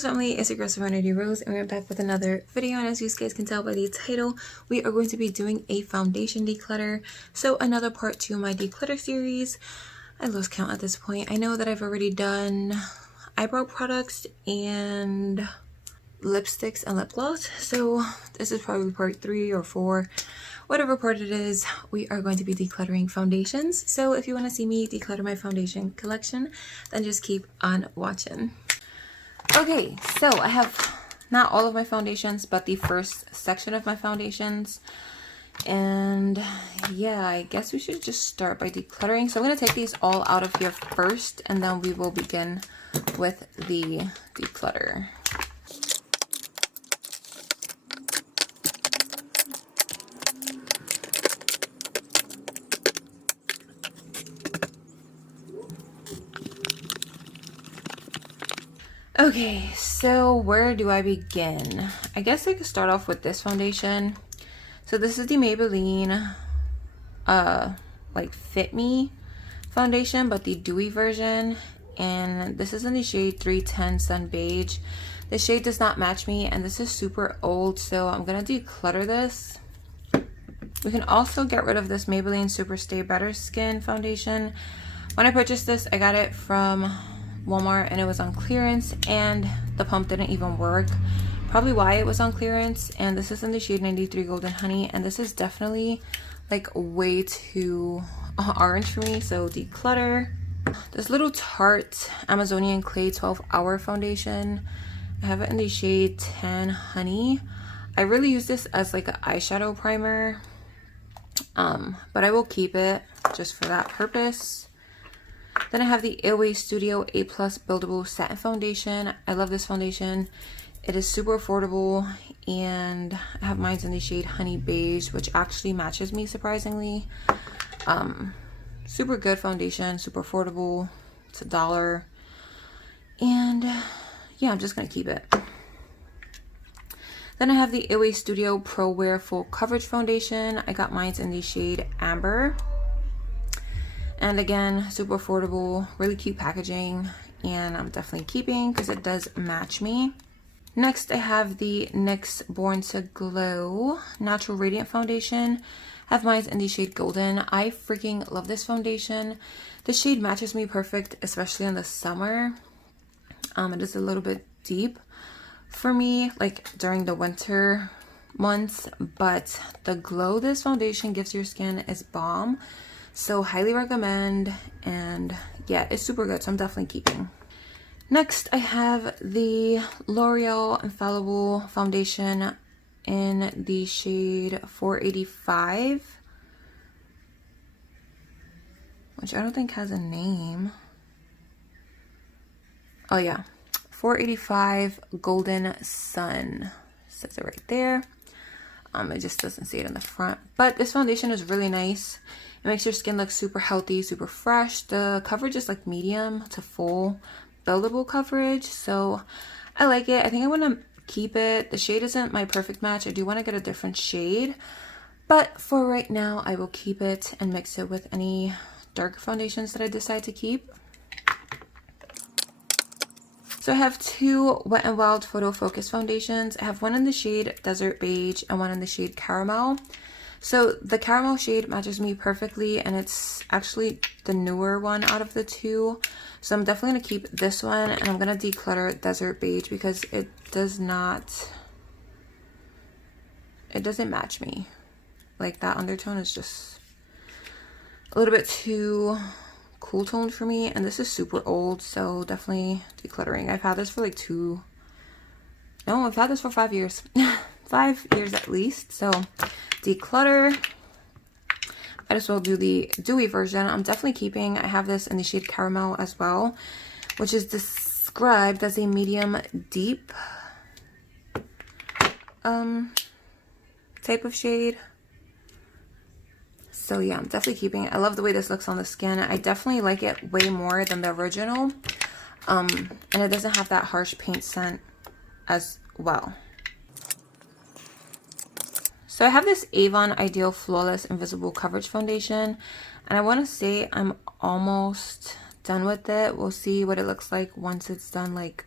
Rose family, it's your girl Serenity Rose, and we're back with another video. And as you guys can tell by the title, we are going to be doing a foundation declutter. So another part to my declutter series. I lost count at this point. I know that I've already done eyebrow products and lipsticks and lip gloss, so this is probably part 3 or 4, whatever part it is. We are going to be decluttering foundations, so if you want to see me declutter my foundation collection, then just keep on watching. Okay, so I have not all of my foundations, but the first section of my foundations, and yeah, I guess we should just start by decluttering. So I'm going to take these all out of here first, and then we will begin with the declutter. Okay, so where do I begin? I guess I could start off with this foundation. So this is the Maybelline like Fit Me foundation, but the dewy version, and this is in the shade 310 Sun Beige. The shade does not match me, and this is super old, so I'm gonna declutter this. We can also get rid of this Maybelline Super Stay Better Skin foundation. When I purchased this, I got it from Walmart and it was on clearance, and the pump didn't even work, probably why it was on clearance. And this is in the shade 93 Golden Honey, and this is definitely like way too orange for me, so declutter. This little Tarte Amazonian Clay 12-hour foundation, I have it in the shade 10 Honey. I really use this as like an eyeshadow primer, but I will keep it just for that purpose. Then I have the Airway Studio A+ Buildable Satin Foundation. I love this foundation. It is super affordable, and I have mine in the shade Honey Beige, which actually matches me surprisingly. Super good foundation, super affordable. It's $1. And yeah, I'm just gonna keep it. Then I have the Airway Studio Pro Wear Full Coverage Foundation. I got mine in the shade Amber. And again, super affordable, really cute packaging, and I'm definitely keeping because it does match me. Next, I have the NYX Born to Glow Natural Radiant Foundation. I have mine in the shade Golden. I freaking love this foundation. The shade matches me perfect, especially in the summer. It is a little bit deep for me, like during the winter months, but the glow this foundation gives your skin is bomb. So highly recommend, and yeah, it's super good, so I'm definitely keeping. Next, I have the L'Oreal Infallible Foundation in the shade 485, which I don't think has a name. Oh yeah, 485 Golden Sun, says it right there. It just doesn't say it in the front, but this foundation is really nice. It makes your skin look super healthy, super fresh. The coverage is like medium to full buildable coverage, so I like it. I think I want to keep it. The shade isn't my perfect match. I do want to get a different shade, but for right now, I will keep it and mix it with any dark foundations that I decide to keep. So I have 2 Wet n Wild Photo Focus foundations. I have one in the shade Desert Beige and one in the shade Caramel. So the caramel shade matches me perfectly, and it's actually the newer one out of the 2. So I'm definitely going to keep this one, and I'm going to declutter Desert Beige because it doesn't match me. Like, that undertone is just a little bit too cool toned for me, and this is super old, so definitely decluttering. I've had this for like I've had this for 5 years. 5 years at least, so declutter. Might as well do the dewy version. I'm definitely keeping. I have this in the shade Caramel as well, which is described as a medium deep type of shade. So yeah, I'm definitely keeping it. I love the way this looks on the skin. I definitely like it way more than the original, and it doesn't have that harsh paint scent as well. So I have this Avon Ideal Flawless Invisible Coverage Foundation, and I want to say I'm almost done with it. We'll see what it looks like once it's done like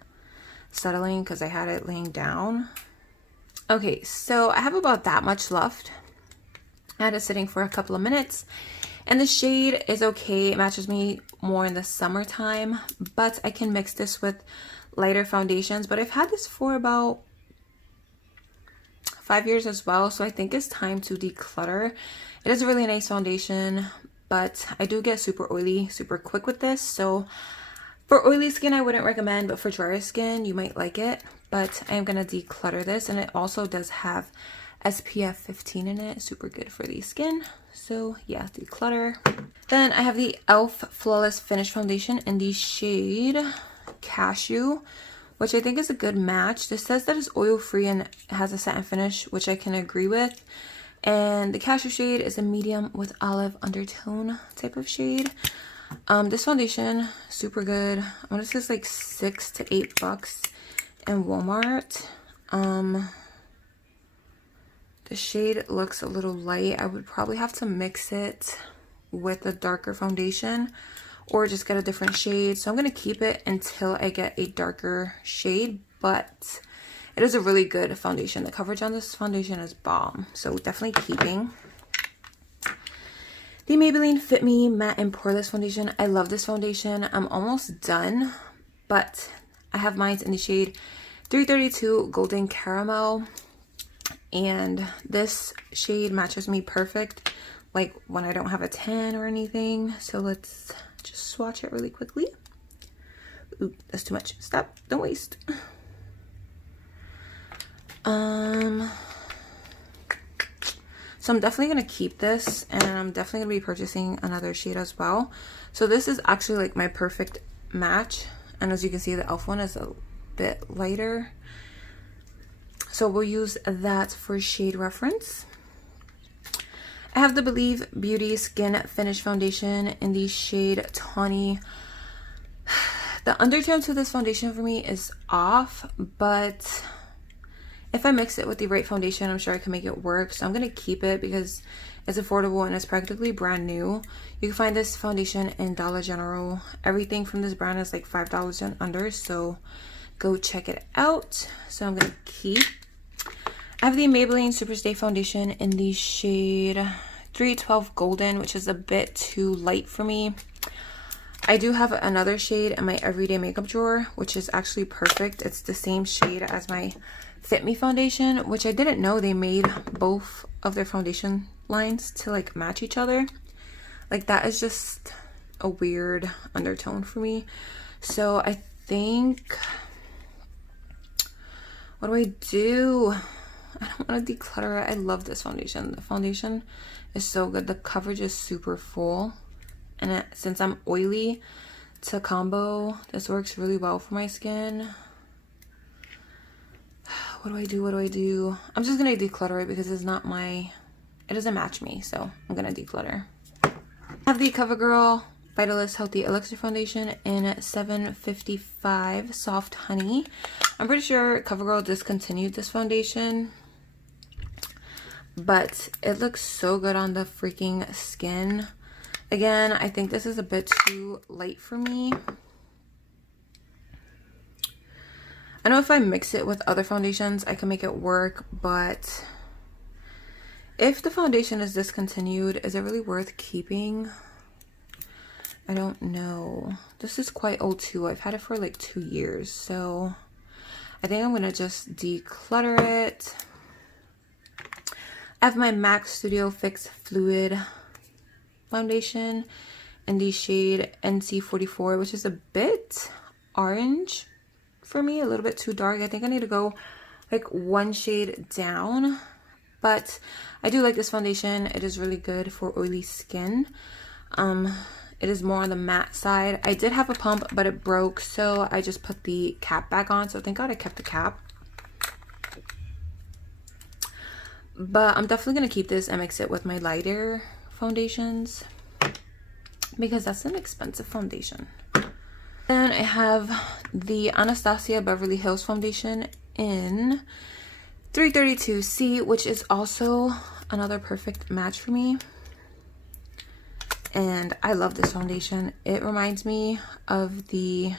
settling because I had it laying down. Okay, so I have about that much left. I had it sitting for a couple of minutes, and the shade is okay. It matches me more in the summertime, but I can mix this with lighter foundations. But I've had this for about 5 years as well, so I think it's time to declutter. It is a really nice foundation, but I do get super oily super quick with this, so for oily skin I wouldn't recommend, but for drier skin you might like it. But I am gonna declutter this, and it also does have SPF 15 in it, super good for the skin. So yeah, declutter. Then I have the e.l.f. Flawless Finish Foundation in the shade Cashew, which I think is a good match. This says that it's oil free and has a satin finish, which I can agree with. And the Cashew shade is a medium with olive undertone type of shade. This foundation, super good. I want to say it's like $6 to $8 in Walmart. The shade looks a little light. I would probably have to mix it with a darker foundation or just get a different shade. So I'm going to keep it until I get a darker shade, but it is a really good foundation. The coverage on this foundation is bomb, so definitely keeping. The Maybelline Fit Me Matte and Poreless Foundation. I love this foundation. I'm almost done, but I have mine in the shade 332 Golden Caramel. And this shade matches me perfect, like when I don't have a tan or anything. So let's just swatch it really quickly. Ooh, that's too much. Stop, don't waste. So I'm definitely gonna keep this, and I'm definitely gonna be purchasing another shade as well. So this is actually like my perfect match, and as you can see, the e.l.f. one is a bit lighter. So we'll use that for shade reference. I have the Believe Beauty Skin Finish Foundation in the shade Tawny. The undertone to this foundation for me is off, but if I mix it with the right foundation, I'm sure I can make it work. So I'm going to keep it because it's affordable and it's practically brand new. You can find this foundation in Dollar General. Everything from this brand is like $5 and under, so go check it out. So I'm going to keep. I have the Maybelline Superstay Foundation in the shade 312 Golden, which is a bit too light for me. I do have another shade in my everyday makeup drawer, which is actually perfect. It's the same shade as my Fit Me foundation, which I didn't know they made both of their foundation lines to like match each other. Like that is just a weird undertone for me. So I think, what do I do? I don't want to declutter it. I love this foundation. The foundation is so good. The coverage is super full, and since I'm oily, to combo, this works really well for my skin. What do I do? What do I do? I'm just gonna declutter it because it's not my, it doesn't match me, so I'm gonna declutter. I have the CoverGirl Vitalist Healthy Elixir Foundation in 755 Soft Honey. I'm pretty sure CoverGirl discontinued this foundation, but it looks so good on the freaking skin. Again, I think this is a bit too light for me. I know if I mix it with other foundations, I can make it work, but if the foundation is discontinued, is it really worth keeping? I don't know. This is quite old too. I've had it for like 2 years, so I think I'm gonna just declutter it. I have my MAC Studio Fix Fluid Foundation in the shade NC44, which is a bit orange for me, a little bit too dark. I think I need to go like one shade down, but I do like this foundation. It is really good for oily skin. It is more on the matte side. I did have a pump, but it broke, so I just put the cap back on. So thank God I kept the cap. But I'm definitely going to keep this and mix it with my lighter foundations because that's an expensive foundation. Then I have the Anastasia Beverly Hills Foundation in 332C, which is also another perfect match for me. And I love this foundation. It reminds me of the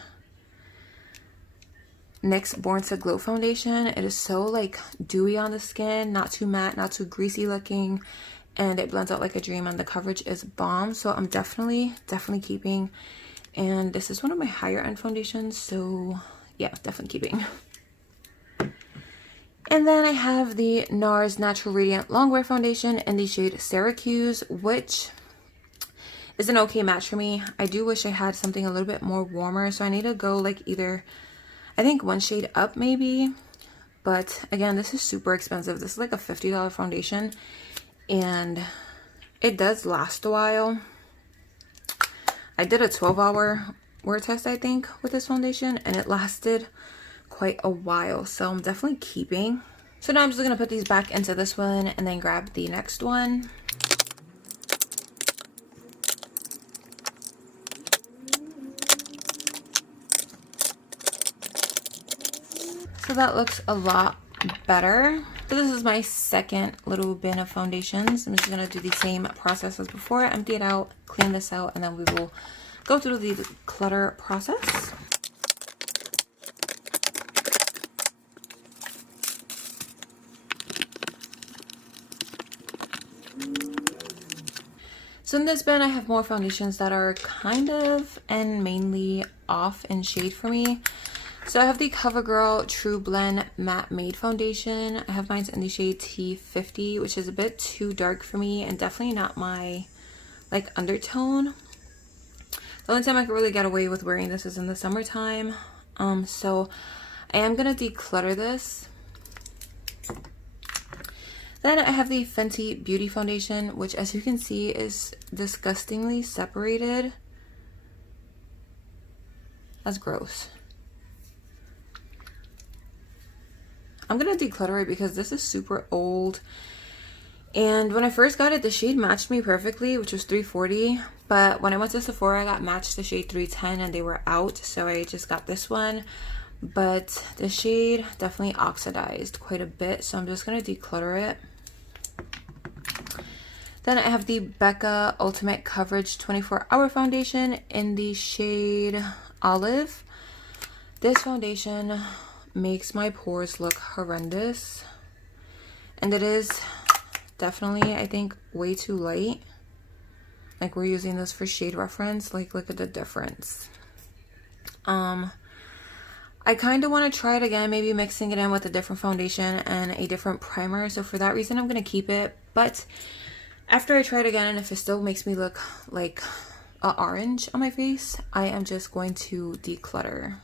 NYX Born to Glow foundation. It is so like dewy on the skin, not too matte, not too greasy looking, and it blends out like a dream, and the coverage is bomb. So I'm definitely keeping. And this is one of my higher end foundations, so yeah, definitely keeping. And then I have the NARS Natural Radiant Longwear foundation in the shade Syracuse, which is an okay match for me. I do wish I had something a little bit more warmer, so I need to go like either, I think, one shade up maybe. But again, this is super expensive. This is like a $50 foundation, and it does last a while. I did a 12-hour wear test, I think, with this foundation, and it lasted quite a while, so I'm definitely keeping. So now I'm just gonna put these back into this one and then grab the next one. So that looks a lot better. So this is my second little bin of foundations. I'm just gonna do the same process as before, empty it out, clean this out, and then we will go through the clutter process. So in this bin, I have more foundations that are kind of and mainly off in shade for me. So I have the CoverGirl True Blend Matte Made Foundation. I have mine in the shade T50, which is a bit too dark for me and definitely not my like undertone. The only time I could really get away with wearing this is in the summertime. So I am gonna declutter this. Then I have the Fenty Beauty Foundation, which as you can see is disgustingly separated. That's gross. I'm gonna declutter it because this is super old. And when I first got it, the shade matched me perfectly, which was 340. But when I went to Sephora, I got matched the shade 310 and they were out. So I just got this one. But the shade definitely oxidized quite a bit. So I'm just gonna declutter it. Then I have the Becca Ultimate Coverage 24-Hour Foundation in the shade Olive. This foundation makes my pores look horrendous. And it is definitely, I think, way too light. Like, we're using this for shade reference. Like, look at the difference. I kind of want to try it again, maybe mixing it in with a different foundation and a different primer. So for that reason, I'm going to keep it. But after I try it again, and if it still makes me look like an orange on my face, I am just going to declutter.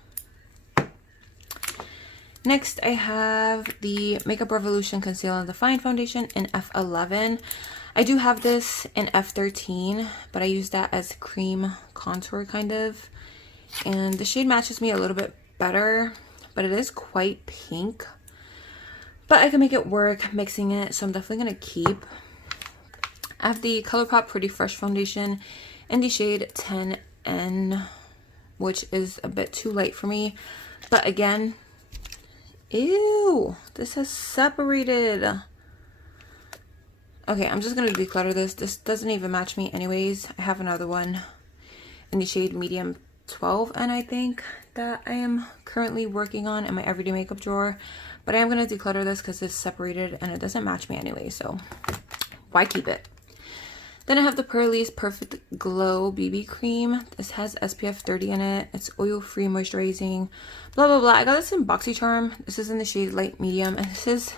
Next, I have the Makeup Revolution Conceal and Define Foundation in F11. I do have this in F13, but I use that as cream contour kind of. And the shade matches me a little bit better, but it is quite pink. But I can make it work mixing it, so I'm definitely going to keep. I have the ColourPop Pretty Fresh Foundation in the shade 10N, which is a bit too light for me. But again, ew, this has separated. Okay, I'm just gonna declutter this. This doesn't even match me anyways. I have another one in the shade Medium 12N, I think, that I am currently working on in my everyday makeup drawer. But I am gonna declutter this because it's separated and it doesn't match me anyway, so why keep it? Then I have the Purlisse Perfect Glow BB Cream. This has SPF 30 in it. It's oil-free, moisturizing, blah, blah, blah. I got this in BoxyCharm. This is in the shade Light Medium, and this is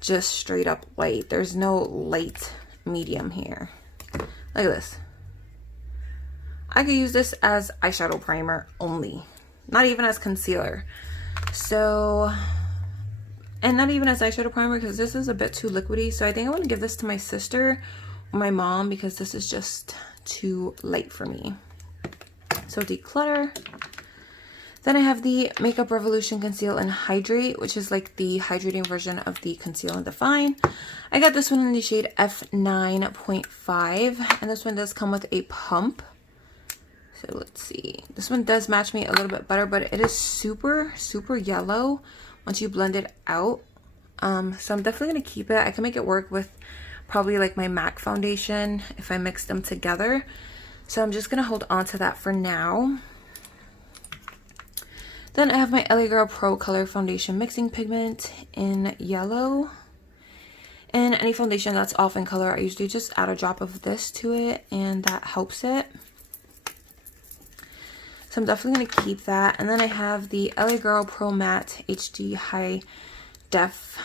just straight up light. There's no light medium here. Look at this. I could use this as eyeshadow primer only, not even as concealer. So, and not even as eyeshadow primer because this is a bit too liquidy. So I think I want to give this to my sister, my mom, because this is just too light for me. So declutter. Then I have the Makeup Revolution Conceal and Hydrate, which is like the hydrating version of the Conceal and Define. I got this one in the shade F9.5, and this one does come with a pump. So let's see. This one does match me a little bit better, but it is super, super yellow once you blend it out. So I'm definitely going to keep it. I can make it work with probably like my MAC foundation if I mix them together. So I'm just going to hold on to that for now. Then I have my LA Girl Pro Color Foundation Mixing Pigment in yellow. And any foundation that's off in color, I usually just add a drop of this to it, and that helps it. So I'm definitely going to keep that. And then I have the LA Girl Pro Matte HD High Def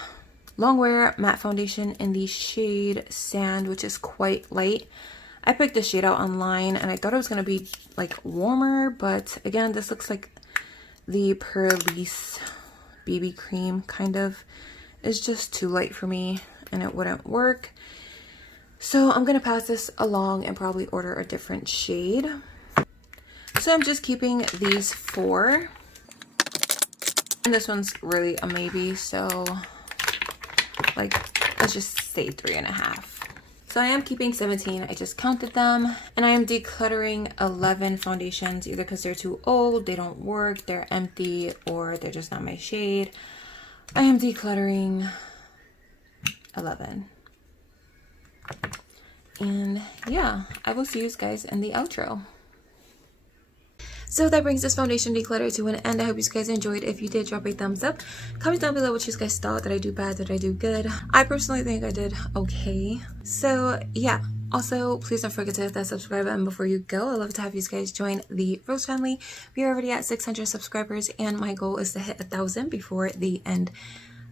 Longwear Matte Foundation in the shade Sand, which is quite light. I picked this shade out online, and I thought it was going to be like warmer, but again, this looks like the Purlisse BB cream kind of. Is just too light for me, and it wouldn't work. So I'm gonna pass this along and probably order a different shade. So I'm just keeping these 4. And this one's really a maybe, so like, let's just say 3.5. So I am keeping 17, I just counted them. And I am decluttering 11 foundations, either because they're too old, they don't work, they're empty, or they're just not my shade. I am decluttering 11. And yeah, I will see you guys in the outro. So that brings this foundation declutter to an end. I hope you guys enjoyed. If you did, drop a thumbs up. Comment down below what you guys thought. Did I do bad? Did I do good? I personally think I did okay. So yeah. Also, please don't forget to hit that subscribe button before you go. I'd love to have you guys join the Rose family. We are already at 600 subscribers, and my goal is to hit 1,000 before the end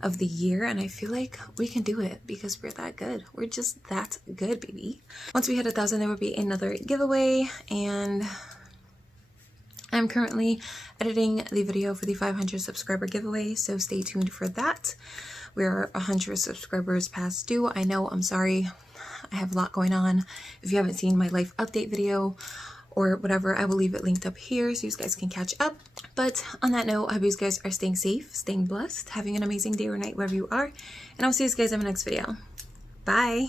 of the year, and I feel like we can do it because we're that good. We're just that good, baby. Once we hit 1,000, there will be another giveaway, and I'm currently editing the video for the 500 subscriber giveaway, so stay tuned for that. We are 100 subscribers past due. I know, I'm sorry. I have a lot going on. If you haven't seen my life update video or whatever, I will leave it linked up here so you guys can catch up. But on that note, I hope you guys are staying safe, staying blessed, having an amazing day or night wherever you are. And I'll see you guys in my next video. Bye!